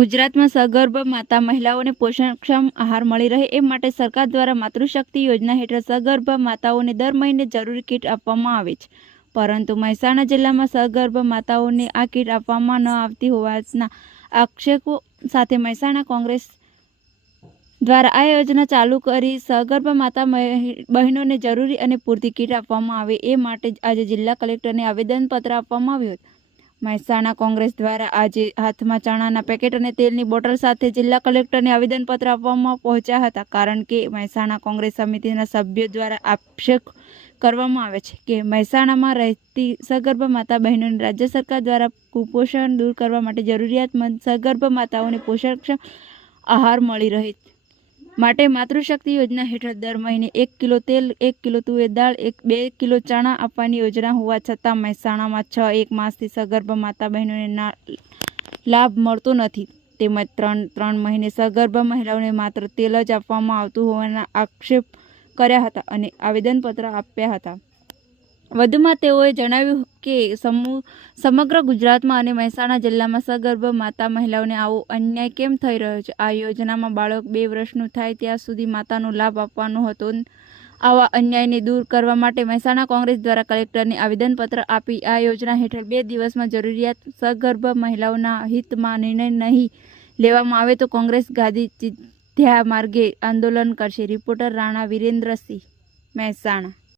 ગુજરાતમાં સગર્ભ માતા મહિલાઓને પોષણક્ષમ આહાર મળી રહે એ માટે સરકાર દ્વારા માતૃશક્તિ યોજના હેઠળ સગર્ભ માતાઓને દર મહિને જરૂરી કીટ આપવામાં આવે છે. પરંતુ મહેસાણા જિલ્લામાં સગર્ભ માતાઓને આ કીટ આપવામાં ન આવતી હોવાના આક્ષેપો સાથે મહેસાણા કોંગ્રેસ દ્વારા આ યોજના ચાલુ કરી સગર્ભ માતા બહેનોને જરૂરી અને પૂરતી કીટ આપવામાં આવે એ માટે આજે જિલ્લા કલેક્ટરને આવેદનપત્ર આપવામાં આવ્યું હતું. મહેસાણા કોંગ્રેસ દ્વારા આજે હાથમાં ચણાના પેકેટ અને તેલની બોટલ સાથે જિલ્લા કલેક્ટરને આવેદનપત્ર આપવામાં પહોંચ્યા હતા. કારણ કે મહેસાણા કોંગ્રેસ સમિતિના સભ્યો દ્વારા આક્ષેપ કરવામાં આવે છે કે મહેસાણામાં રહેતી સગર્ભ માતા બહેનોને રાજ્ય સરકાર દ્વારા કુપોષણ દૂર કરવા માટે જરૂરિયાતમંદ સગર્ભ માતાઓને પોષણક્ષમ આહાર મળી રહે માટે માતૃશક્તિ યોજના હેઠળ દર મહિને એક કિલો તેલ, એક કિલો તુવેર દાળ, એક, બે કિલો ચણા આપવાની યોજના હોવા છતાં મહેસાણામાં છ એક માસથી સગર્ભ માતા બહેનોને લાભ મળતો નથી. તેમજ ત્રણ ત્રણ મહિને સગર્ભ મહિલાઓને માત્ર તેલ જ આપવામાં આવતું હોવાના આક્ષેપ કર્યા હતા અને આવેદનપત્ર આપ્યા હતા. વધુમાં તેઓએ જણાવ્યું કે સમૂહ સમગ્ર ગુજરાતમાં અને મહેસાણા જિલ્લામાં સગર્ભ માતા મહિલાઓને આવો અન્યાય કેમ થઈ રહ્યો છે? આ યોજનામાં બાળક બે વર્ષનું થાય ત્યાં સુધી માતાનો લાભ આપવાનો હતો. આવા અન્યાયને દૂર કરવા માટે મહેસાણા કોંગ્રેસ દ્વારા કલેક્ટરને આવેદનપત્ર આપી આ યોજના હેઠળ બે દિવસમાં જરૂરિયાત સગર્ભ મહિલાઓના હિતમાં નિર્ણય નહીં લેવામાં આવે તો કોંગ્રેસ ગાદી ચિંધ્યા માર્ગે આંદોલન કરશે. રિપોર્ટર રાણા વિરેન્દ્રસિંહ, મહેસાણા.